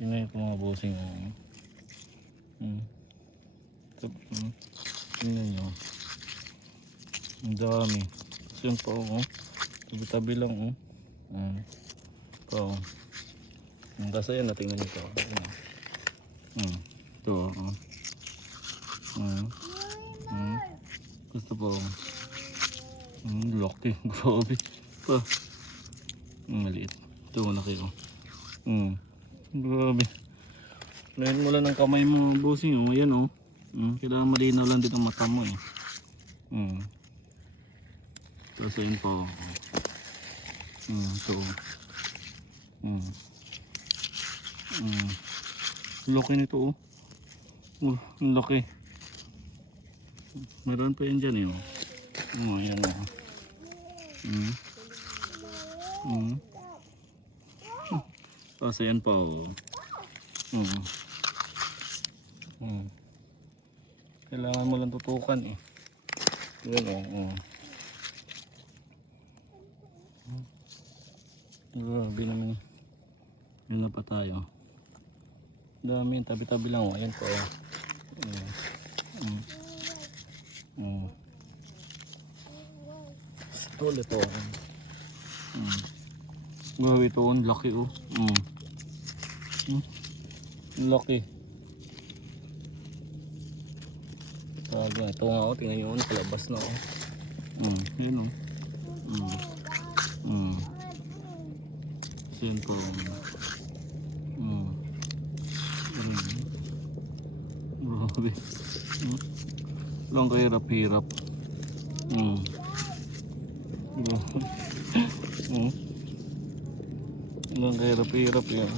Tingnan ko mga bossing. Tingnan nyo. Ang dami. Tapos yun pa tabi-tabi lang ito. Tapos ayan, natingnan nyo ito. Ito gusto po. Laki. Grabe. Ito. Maliit. Ito malaki grabe. Lain mo lang ng kamay mo bossing Ayan kailangan malinaw lang din ang mata mo Tapos ayun po. Ito. Laki nito ang laki. Meron pa yan dyan ayan Tapos ayan pa kailangan mo lang tutukan Ayan grabe naman yun na pa tayo. Dami tabi-tabi lang ayan po ito ulit grabe ito laki laki. Grabe ito nga tingnan nyo palabas na yun so yun po grabe lang kahirap-hirap lang kahirap-hirap yan